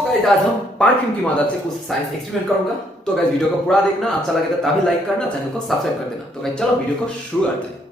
तो गाइस आज हम परफ्यूम की मदद से कुछ साइंस एक्सपेरिमेंट करूंगा। तो गाइस वीडियो को पूरा देखना, अच्छा लगे तो तभी लाइक करना, चैनल को सब्सक्राइब कर देना। तो गाइस चलो वीडियो को शुरू करते हैं।